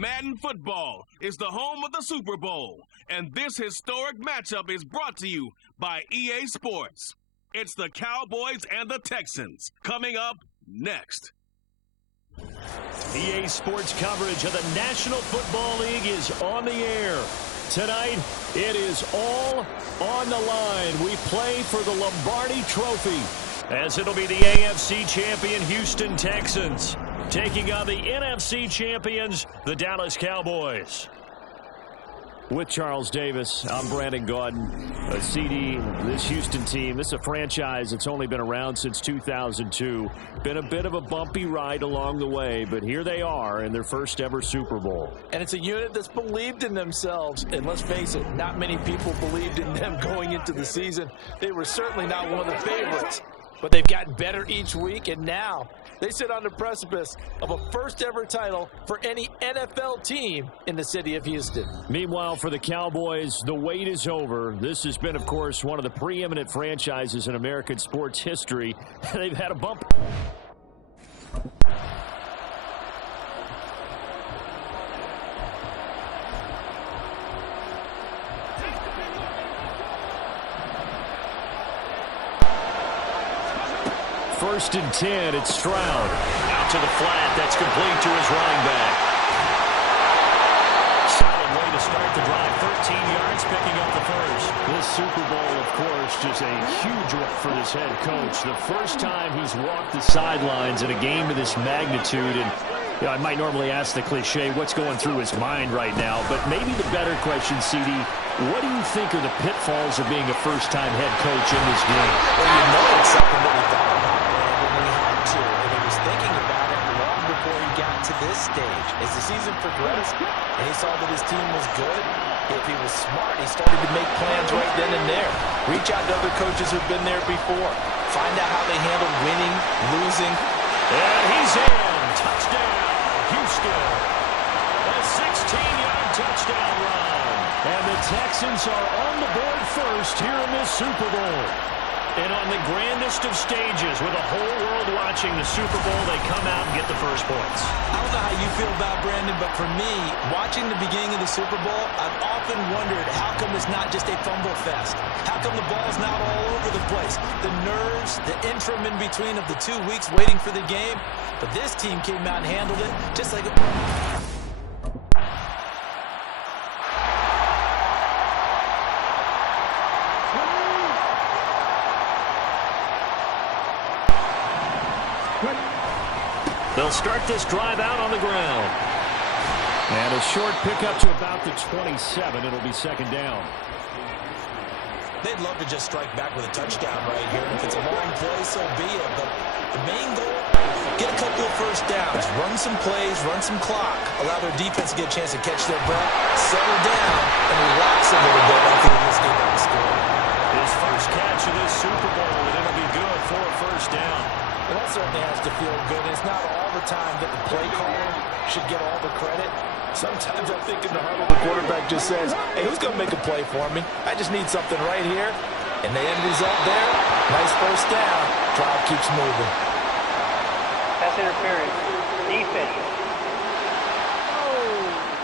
Madden football is the home of the Super Bowl, and this historic matchup is brought to you by EA Sports. It's the Cowboys and the Texans coming up next. EA Sports coverage of the National Football League is on the air. Tonight, it is all on the line. We play for the Lombardi Trophy, as it'll be the AFC champion Houston Texans taking on the NFC champions, the Dallas Cowboys. With Charles Davis, I'm Brandon Gaudin. CD, this Houston team, this is a franchise that's only been around since 2002. Been a bit of a bumpy ride along the way, but here they are in their first ever Super Bowl. And it's a unit that's believed in themselves. And let's face it, not many people believed in them going into the season. They were certainly not one of the favorites. But they've gotten better each week, and now they sit on the precipice of a first-ever title for any NFL team in the city of Houston. Meanwhile, for the Cowboys, the wait is over. This has been, of course, one of the preeminent franchises in American sports history. They've had a bump. First and 10, it's Stroud. Out to the flat, that's complete to his running back. Solid way to start the drive, 13 yards, picking up the first. This Super Bowl, of course, just a huge one for this head coach. The first time he's walked the sidelines in a game of this magnitude, and I might normally ask the cliche, what's going through his mind right now, but maybe the better question, CD, what do you think are the pitfalls of being a first-time head coach in this game? Well, you know it's something that he thought about. And he was thinking about it long before he got to this stage. As the season progressed and he saw that his team was good, if he was smart, he started to make plans right then and there. Reach out to other coaches who've been there before. Find out how they handle winning, losing. And he's in. Touchdown, Houston. A 16-yard touchdown run. And the Texans are on the board first here in this Super Bowl. And on the grandest of stages, with the whole world watching the Super Bowl, they come out and get the first points. I don't know how you feel about Brandon, but for me, watching the beginning of the Super Bowl, I've often wondered how come it's not just a fumble fest? How come the ball's not all over the place? The nerves, the interim in between of the 2 weeks waiting for the game. But this team came out and handled it just like They'll start this drive out on the ground. And a short pickup to about the 27. It'll be second down. they'd love to just strike back with a touchdown right here. If it's a long play, so be it. But the main goal, get a couple of first downs, run some plays, run some clock, allow their defense to get a chance to catch their breath, settle down, and relax a little bit after this game on the score. His first catch of this Super Bowl, and it'll be good for a first down. Well, that certainly has to feel good. It's not all the time that the play caller should get all the credit. Sometimes I think in the huddle, the quarterback just says, hey, who's going to make a play for me? I just need something right here. And the end result there, nice first down. Drive keeps moving. Pass interference. Defense.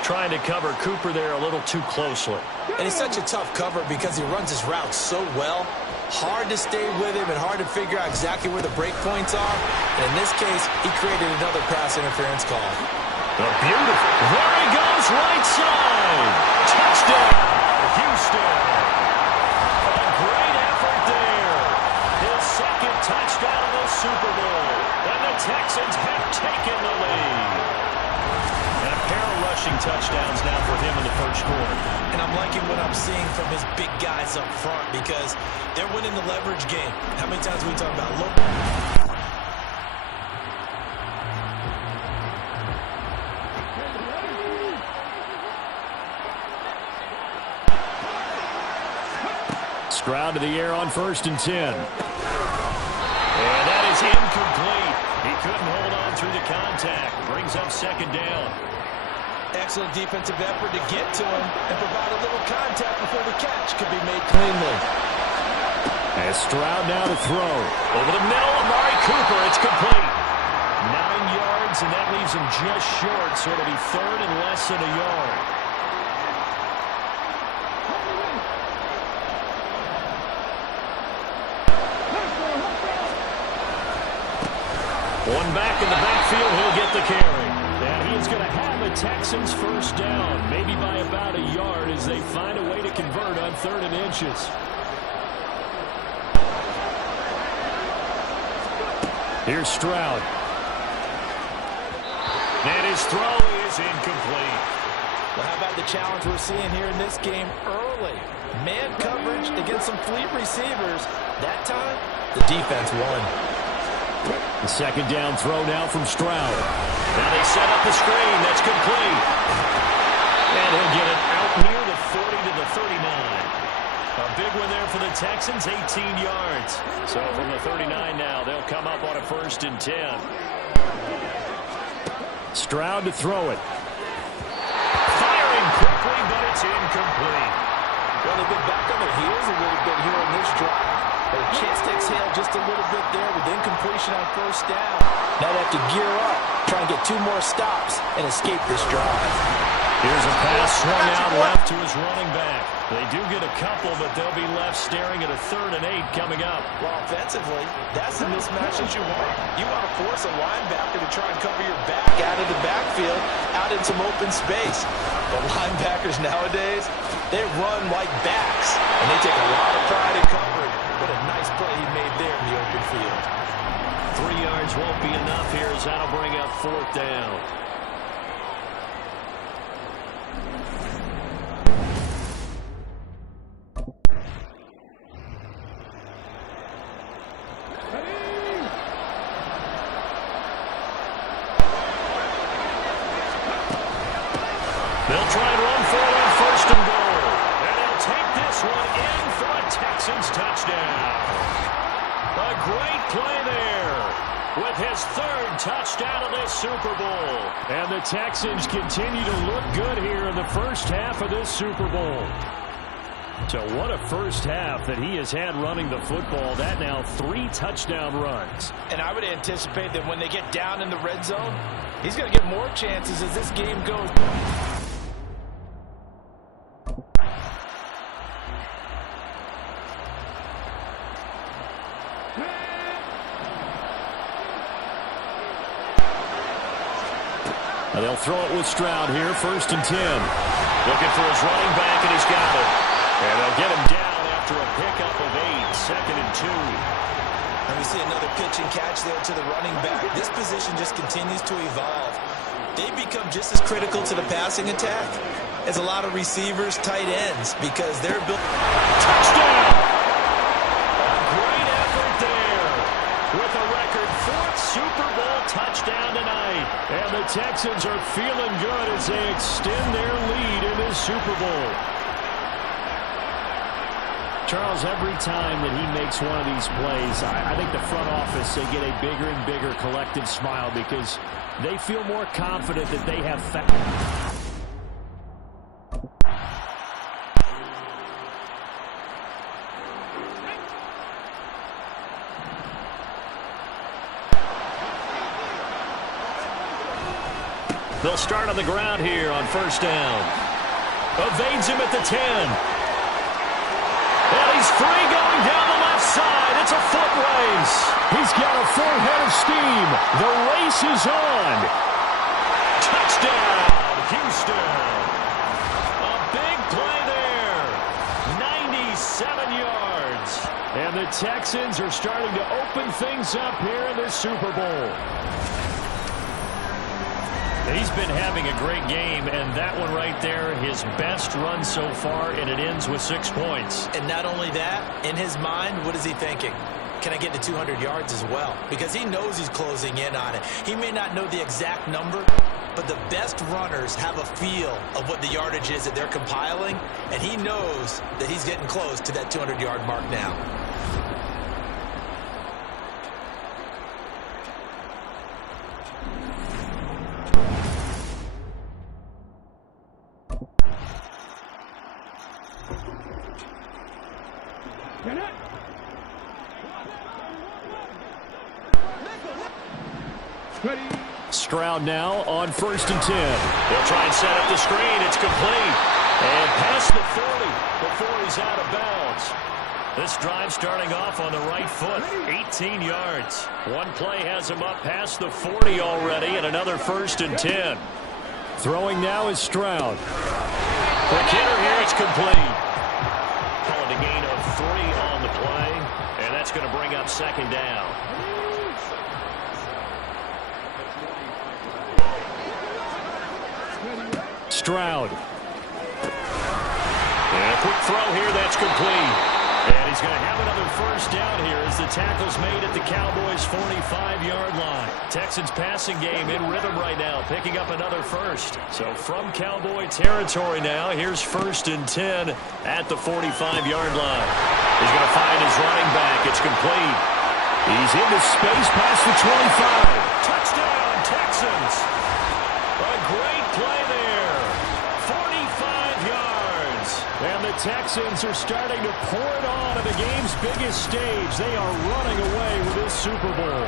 Trying to cover Cooper there a little too closely. And it's such a tough cover because he runs his routes so well. Hard to stay with him and hard to figure out exactly where the break points are. And in this case, he created another pass interference call. Beautiful. There he goes, right side. Touchdown, Houston. A great effort there. His second touchdown of the Super Bowl. And the Texans have taken the lead. And a pair of rushing touchdowns now for him in the first quarter. And I'm liking what I'm seeing from his big guys up front because they're winning the leverage game. How many times have we talked about look? Stroud to the air on 1st and 10. And that is incomplete. He couldn't hold on through the contact. Brings up second down. Excellent defensive effort to get to him and provide a little contact before the catch could be made cleanly. As Stroud now to throw. Over the middle, Amari Cooper. It's complete. 9 yards, and that leaves him just short, so it'll be third and less than a yard. One back in the backfield, he'll get the carry. And he's going to have the Texans first down, maybe by about a yard as they find a way to convert on 3rd and inches. Here's Stroud. And his throw is incomplete. Well, how about the challenge we're seeing here in this game early? Man coverage against some fleet receivers. That time, the defense won. The second down throw now from Stroud. Now they set up the screen. That's complete. And he'll get it out near the 40 to the 39. A big one there for the Texans, 18 yards. So from the 39 now, they'll come up on a 1st and 10. Stroud to throw it. Firing quickly, but it's incomplete. Well, they've been back on their heels a little bit here on this drive. But a chance to exhale just a little bit there with incompletion on 1st down. Now they have to gear up, try and get 2 more stops, and escape this drive. Here's a pass swung out left to his running back. They do get a couple, but they'll be left staring at a 3rd and 8 coming up. Well, offensively, that's the mismatch that you want. You want to force a linebacker to try and cover your back out of the backfield, out in some open space. But linebackers nowadays, they run like backs, and they take a lot of pride in covering. What a nice play he made there in the open field. 3 yards won't be enough here as that'll bring up 4th down. They'll try and run for it on 1st and goal. And he'll take this one in for a Texans touchdown. A great play there with his 3rd touchdown of this Super Bowl. And the Texans continue to look good here in the first half of this Super Bowl. So what a first half that he has had running the football. That now 3 touchdown runs. And I would anticipate that when they get down in the red zone, he's going to get more chances as this game goes. And they'll throw it with Stroud here, 1st and 10. Looking for his running back, and he's got it. And they'll get him down after a pickup of 8, 2nd and 2. And we see another pitch and catch there to the running back. This position just continues to evolve. They become just as critical to the passing attack as a lot of receivers, tight ends, because they're built. Touchdown! A great effort there with a record 4th Super Bowl touchdown tonight. And the Texans are feeling good as they extend their lead in this Super Bowl. Charles, every time that he makes one of these plays, I think the front office, they get a bigger and bigger collective smile because they feel more confident that they have They'll start on the ground here on 1st down. Evades him at the 10. And he's free going down the left side. It's a foot race. He's got a full head of steam. The race is on. Touchdown, Houston. A big play there. 97 yards. And the Texans are starting to open things up here in the Super Bowl. He's been having a great game, and that one right there, his best run so far, and it ends with 6 points. And not only that, in his mind, what is he thinking? Can I get to 200 yards as well? Because he knows he's closing in on it. He may not know the exact number, but the best runners have a feel of what the yardage is that they're compiling, and he knows that he's getting close to that 200-yard mark now. Stroud now on 1st and 10. He'll try and set up the screen. It's complete. And past the 40 before he's out of bounds. This drive starting off on the right foot. 18 yards. One play has him up past the 40 already, and another 1st and 10. Throwing now is Stroud. For Kidder here, it's complete. Calling a gain of 3 on the play, and that's going to bring up 2nd down. Stroud. And a quick throw here, that's complete. And he's going to have another 1st down here as the tackle's made at the Cowboys' 45-yard line. Texans passing game in rhythm right now, picking up another 1st. So from Cowboy territory now, here's 1st and 10 at the 45-yard line. He's going to find his running back. It's complete. He's into space past the 25. Touchdown, Texans. A great play there. 45 yards. And the Texans are starting to pour it on at the game's biggest stage. They are running away with this Super Bowl.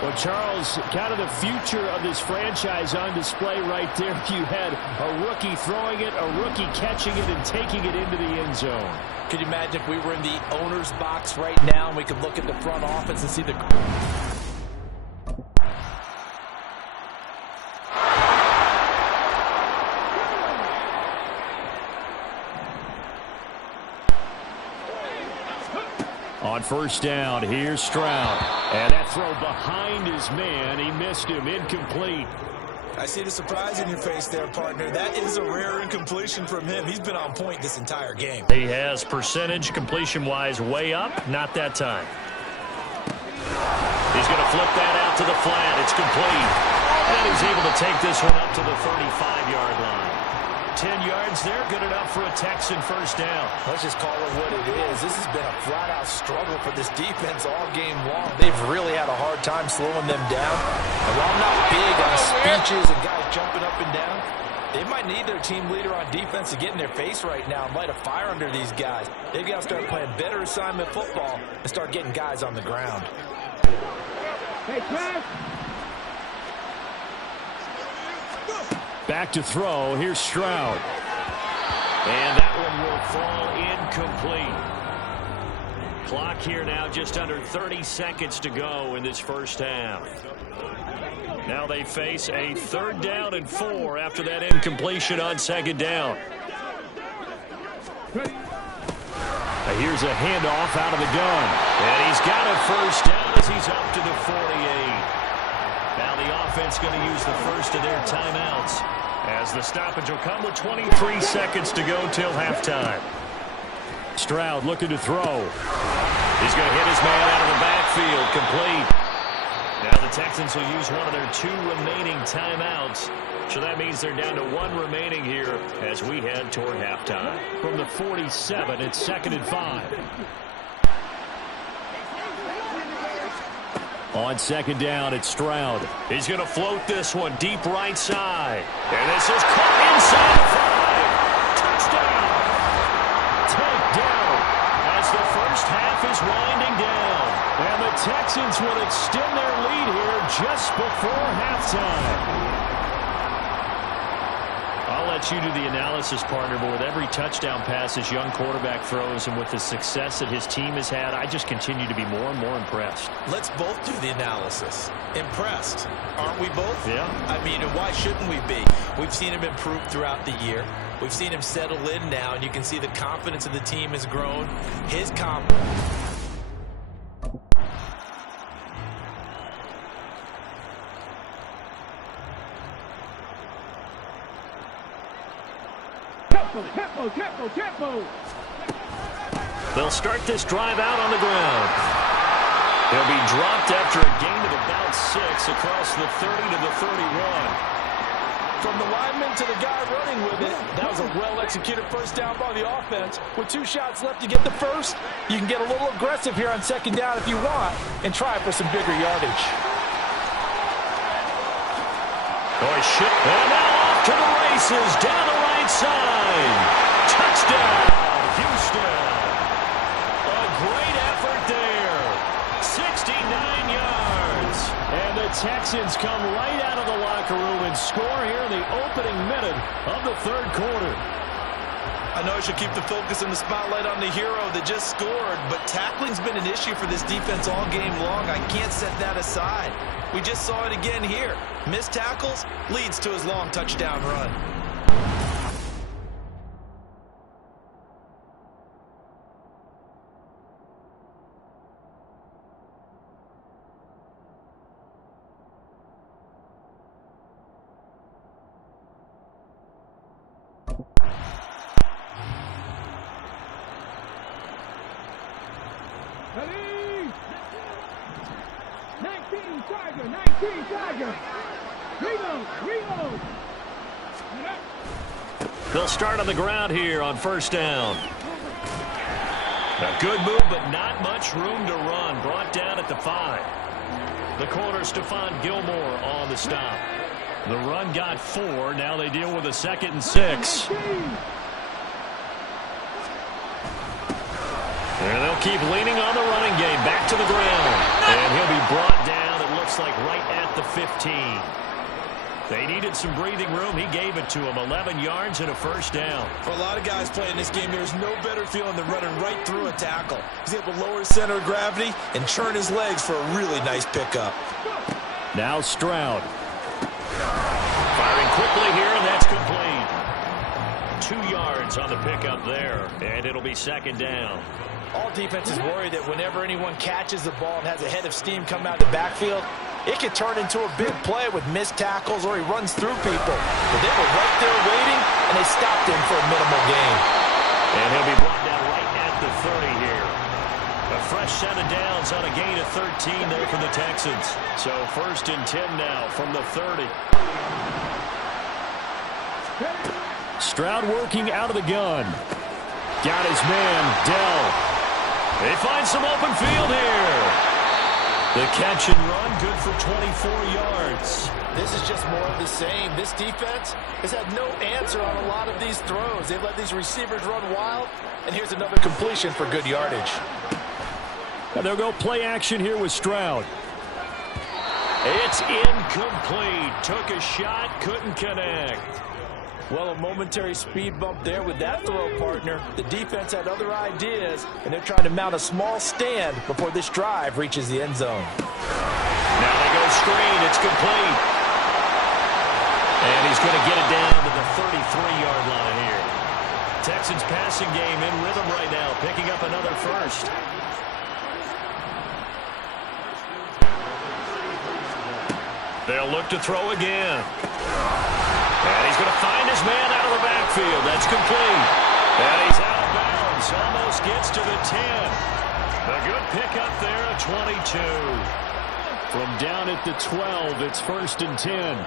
Well, Charles, kind of the future of this franchise on display right there. You had a rookie throwing it, a rookie catching it, and taking it into the end zone. Could you imagine if we were in the owner's box right now and we could look at the front office and see the... On 1st down, here's Stroud. And that throw behind his man. He missed him. Incomplete. I see the surprise in your face there, partner. That is a rare incompletion from him. He's been on point this entire game. He has percentage completion-wise way up. Not that time. He's going to flip that out to the flat. It's complete. And he's able to take this one up to the 35-yard line. 10 yards there, good enough for a Texan 1st down. Let's just call it what it is. This has been a flat-out struggle for this defense all game long. They've really had a hard time slowing them down. And while I'm not big on speeches and guys jumping up and down, they might need their team leader on defense to get in their face right now and light a fire under these guys. They've got to start playing better assignment football and start getting guys on the ground. Hey, Chris! Back to throw. Here's Stroud. And that one will fall incomplete. Clock here now just under 30 seconds to go in this 1st half. Now they face a 3rd down and 4 after that incompletion on 2nd down. Here's a handoff out of the gun. And he's got a 1st down as he's up to the 48. Now the offense going to use the 1st of their timeouts as the stoppage will come with 23 seconds to go till halftime. Stroud looking to throw. He's going to hit his man out of the backfield. Complete. Now the Texans will use one of their 2 remaining timeouts. So that means they're down to 1 remaining here as we head toward halftime. From the 47, it's 2nd and 5. On 2nd down, it's Stroud. He's going to float this one deep right side. And this is caught inside the 5. Touchdown. Takedown as the 1st half is winding down. And the Texans will extend their lead here just before halftime. I'll let you do the analysis, partner, but with every touchdown pass this young quarterback throws and with the success that his team has had, I just continue to be more and more impressed. Let's both do the analysis. Impressed. Aren't we both? Yeah. I mean, and why shouldn't we be? We've seen him improve throughout the year. We've seen him settle in now, and you can see the confidence of the team has grown. His confidence. Tempo. They'll start this drive out on the ground. He'll be dropped after a gain of about 6 across the 30 to the 31. From the lineman to the guy running with it, that was a well-executed 1st down by the offense. With 2 shots left to get the 1st, you can get a little aggressive here on 2nd down if you want and try for some bigger yardage. And now off to the races down the right side. Touchdown, Houston. A great effort there. 69 yards. the Texans come right out of the locker room and score here in the opening minute of the third quarter. I know I should keep the focus and the spotlight on the hero that just scored, but tackling's been an issue for this defense all game long. I can't set that aside. We just saw it again here. Missed tackles leads to his long touchdown run. Ready? 19 Tiger. Reload. They'll start on the ground here on first down. A good move, but not much room to run. Brought down at the 5. The corner, Stephon Gilmore on the stop. The run got 4. Now they deal with a 2nd and 6. And they'll keep leaning on the running game. Back to the ground. And he'll be brought down, it looks like, right at the 15. They needed some breathing room. He gave it to them. 11 yards and a first down. For a lot of guys playing this game, there's no better feeling than running right through a tackle. He's able to lower his center of gravity and churn his legs for a really nice pickup. Now Stroud. Firing quickly here, and that's complete. 2 yards on the pickup there, and it'll be 2nd down. All defenses worry that whenever anyone catches the ball and has a head of steam come out of the backfield, it can turn into a big play with missed tackles or he runs through people. But they were right there waiting, and they stopped him for a minimal gain. And he'll be brought down right at the 30 here. A fresh set of downs on a gain of 13 there for the Texans. So 1st and 10 now from the 30. Stroud working out of the gun. Got his man, Dell. They find some open field here. The catch and run, good for 24 yards. This is just more of the same. This defense has had no answer on a lot of these throws. They've let these receivers run wild, and here's another completion for good yardage. And they'll go play action here with Stroud. It's incomplete. Took a shot, couldn't connect. Well, a momentary speed bump there with that throw, partner. The defense had other ideas, and they're trying to mount a small stand before this drive reaches the end zone. Now they go screen. It's complete. And he's going to get it down to the 33-yard line here. Texans passing game in rhythm right now, picking up another first. They'll look to throw again. And he's going to find his man out of the backfield. That's complete. And he's out of bounds. Almost gets to the 10. A good pickup there at 22. From down at the 12, it's 1st and 10.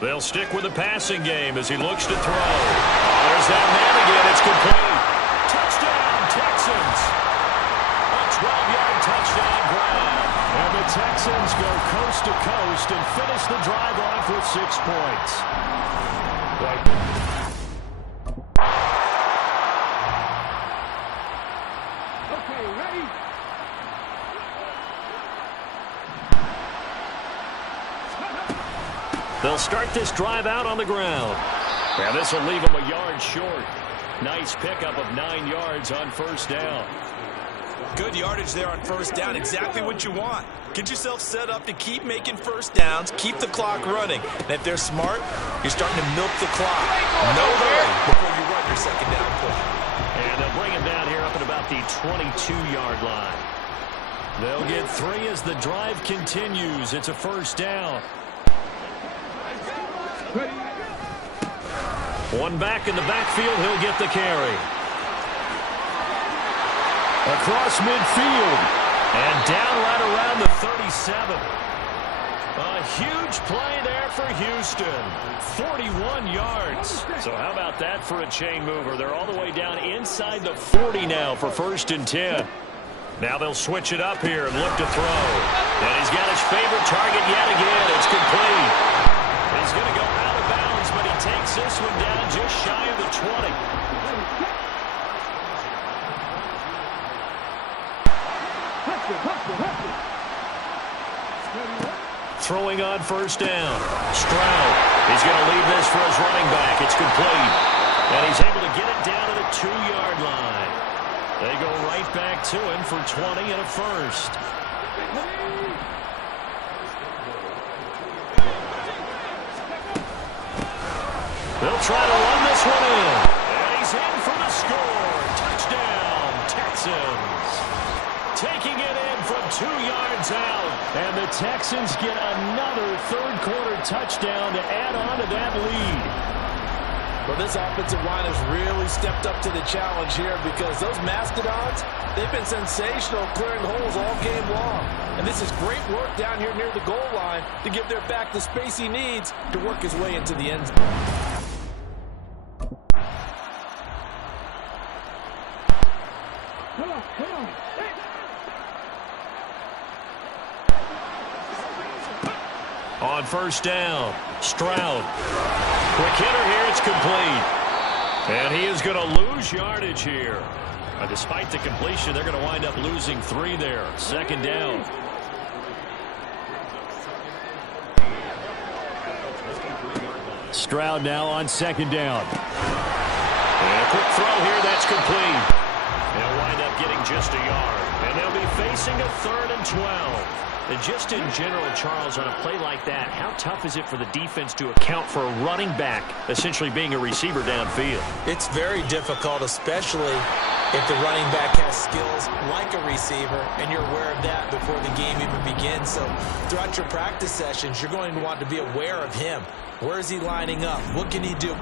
They'll stick with the passing game as he looks to throw. Oh, there's that man again. It's complete. Touchdown, Texans. A 12-yard touchdown grab. And the Texans go coast to coast and finish the drive off with 6 points. Okay, ready? They'll start this drive out on the ground. And this will leave them a yard short. Nice pickup of 9 yards on first down. Good yardage there on first down. Exactly what you want. Get yourself set up to keep making first downs, keep the clock running. And if they're smart, you're starting to milk the clock. No hurry before you run your second down play. And they'll bring him down here up at about the 22-yard line. They'll get 3 as the drive continues. It's a first down. One back in the backfield. He'll get the carry. Across midfield. And down right around the 37. A huge play there for Houston. 41 yards. So how about that for a chain mover? They're all the way down inside the 40 now for 1st and 10. Now they'll switch it up here and look to throw. And he's got his favorite target yet again. It's complete. He's going to go out of bounds, but he takes this one down just shy of the 20. throwing on first down. Stroud is going to leave this for his running back. It's complete. And he's able to get it down to the 2-yard line. They go right back to him for 20 and a first. They'll try to run this one in. And he's in for the score. Touchdown, Texans. Taking it in from 2 yards out. And the Texans get another third-quarter touchdown to add on to that lead. Well, this offensive line has really stepped up to the challenge here because those Mastodons, they've been sensational clearing holes all game long. And this is great work down here near the goal line to give their back the space he needs to work his way into the end zone. Come on, come on. On first down, Stroud. Quick hitter here, it's complete. And he is going to lose yardage here. Despite the completion, they're going to wind up losing 3 there. Second down. Stroud now on second down. And a quick throw here, that's complete. They'll wind up getting just a yard. And they'll be facing a 3rd and 12. And just in general, Charles, on a play like that, how tough is it for the defense to account for a running back essentially being a receiver downfield? It's very difficult, especially if the running back has skills like a receiver, and you're aware of that before the game even begins. So throughout your practice sessions, you're going to want to be aware of him. Where is he lining up? What can he do?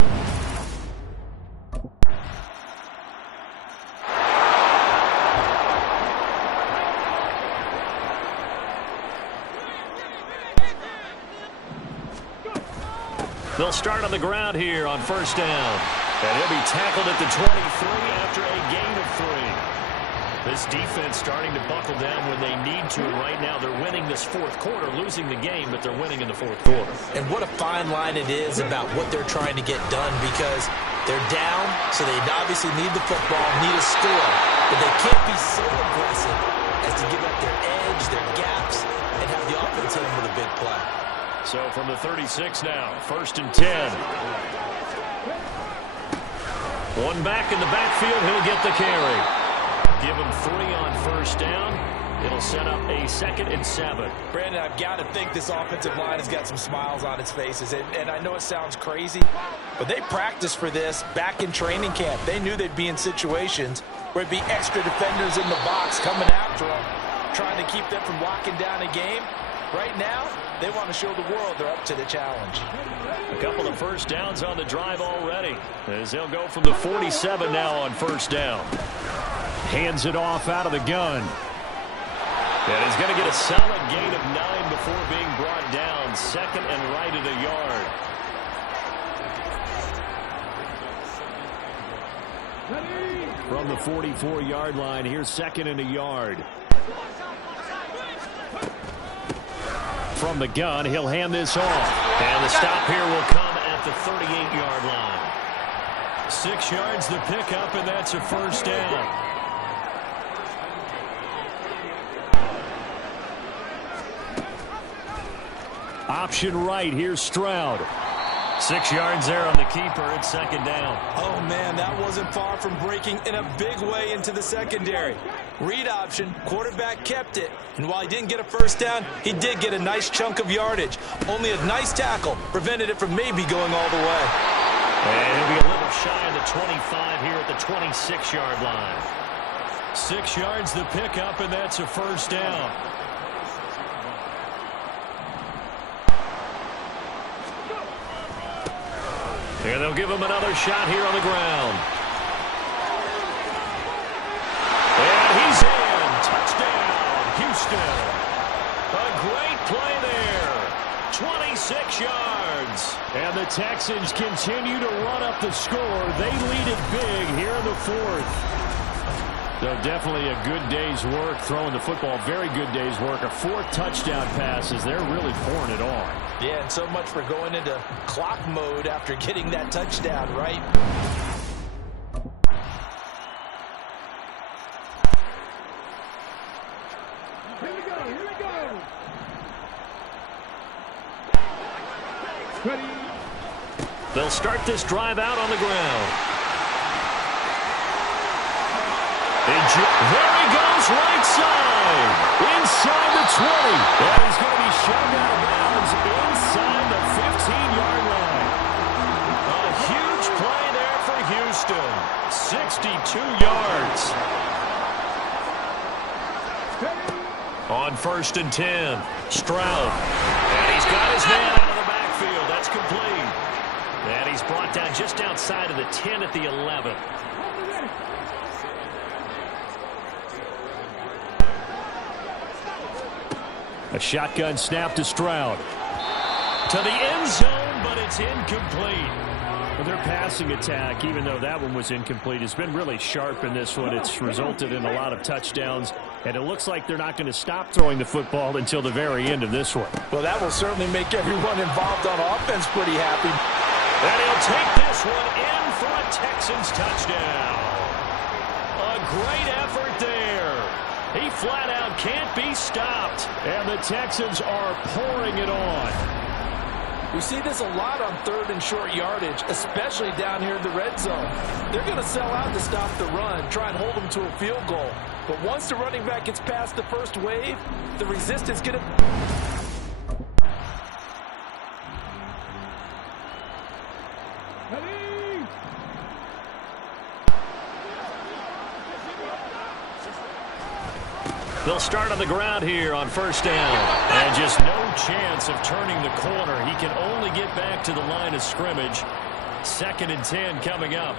They'll start on the ground here on first down. And he'll be tackled at the 23 after a gain of 3. This defense starting to buckle down when they need to. Right now they're winning this 4th quarter, losing the game, but they're winning in the 4th quarter. And what a fine line it is about what they're trying to get done, because they're down, so they obviously need the football, need a score, but they can't be so aggressive as to give up their edge, their gaps, and have the offense hit them with a big play. So from the 36 now, 1st and 10. One back in the backfield, he'll get the carry. Give him 3 on first down. It'll set up a 2nd and 7. Brandon, I've got to think this offensive line has got some smiles on its faces. And I know it sounds crazy, but they practiced for this back in training camp. They knew they'd be in situations where it'd be extra defenders in the box coming after them, trying to keep them from locking down a game. Right now, they want to show the world they're up to the challenge. A couple of first downs on the drive already, as they'll go from the 47 now on first down. Hands it off out of the gun. And he's going to get a solid gain of 9 before being brought down. 2nd and right at a yard. From the 44-yard line, here's 2nd and a yard. From the gun, he'll hand this off. And the stop here will come at the 38-yard line. 6 yards the pickup, and that's a first down. Option right, here's Stroud. 6 yards there on the keeper. It's 2nd down. Oh, man, that wasn't far from breaking in a big way into the secondary. Read option, quarterback kept it. And while he didn't get a first down, he did get a nice chunk of yardage. Only a nice tackle prevented it from maybe going all the way. And he'll be a little shy of the 25 here at the 26-yard line. 6 yards the pickup, and that's a first down. And they'll give him another shot here on the ground. And he's in. Touchdown, Houston. A great play there. 26 yards. And the Texans continue to run up the score. They lead it big here in the 4th. So definitely a good day's work throwing the football. Very good day's work. A 4th touchdown pass as they're really pouring it on. Yeah, and so much for going into clock mode after getting that touchdown, right? Here we go, here we go. Ready. They'll start this drive out on the ground. There he goes, right side. Inside the 20. And he's going to be shoved out of bounds inside the 15-yard line. A huge play there for Houston. 62 yards. On 1st and 10, Stroud. And he's got his man out of the backfield. That's complete. And he's brought down just outside of the 10 at the 11. A shotgun snap to Stroud. To the end zone, but it's incomplete. Well, their passing attack, even though that one was incomplete, has been really sharp in this one. It's resulted in a lot of touchdowns, and it looks like they're not going to stop throwing the football until the very end of this one. Well, that will certainly make everyone involved on offense pretty happy. And he'll take this one in for a Texans touchdown. A great effort there. He flat out can't be stopped. And the Texans are pouring it on. We see this a lot on 3rd and short yardage, especially down here in the red zone. They're going to sell out to stop the run, try and hold them to a field goal. But once the running back gets past the first wave, the resistance going to... They'll start on the ground here on 1st down. And just no chance of turning the corner. He can only get back to the line of scrimmage. 2nd and 10 coming up.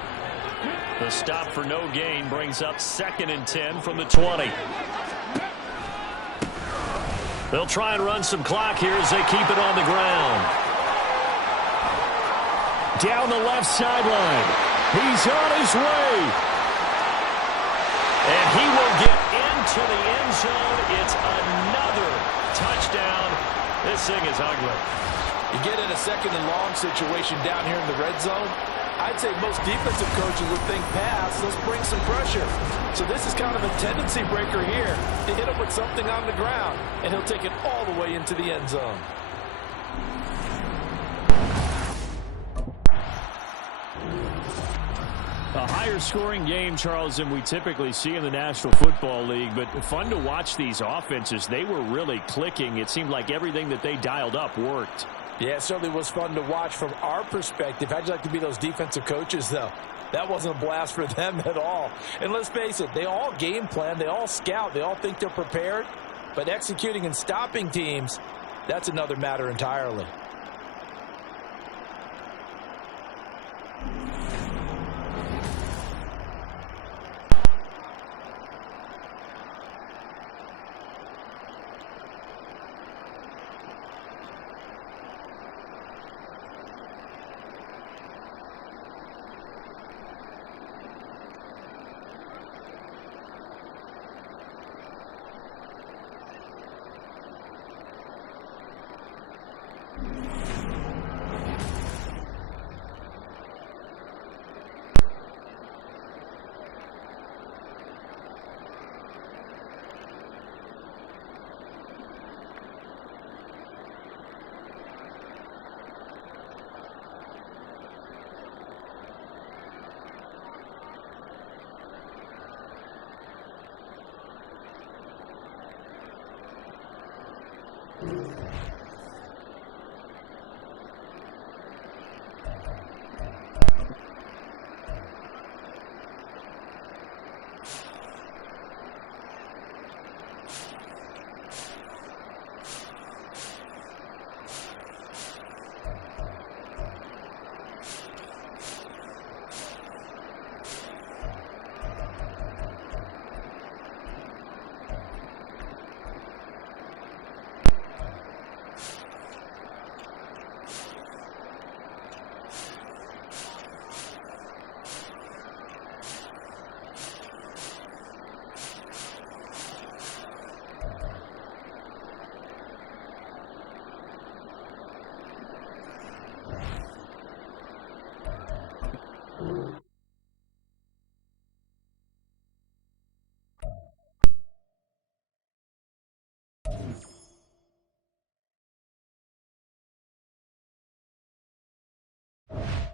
The stop for no gain brings up 2nd and 10 from the 20. They'll try and run some clock here as they keep it on the ground. Down the left sideline. He's on his way. And he will get into the end zone. It's another touchdown. This thing is ugly. You get in a 2nd and long situation down here in the red zone, I'd say most defensive coaches would think pass, let's bring some pressure. So this is kind of a tendency breaker here to hit him with something on the ground, and he'll take it all the way into the end zone. A higher scoring game, Charles, than we typically see in the National Football League, but fun to watch these offenses. They were really clicking. It seemed like everything that they dialed up worked. Yeah, it certainly was fun to watch from our perspective. How'd you like to be those defensive coaches, though? That wasn't a blast for them at all. And let's face it, they all game plan, they all scout, they all think they're prepared, but executing and stopping teams, that's another matter entirely. Ball.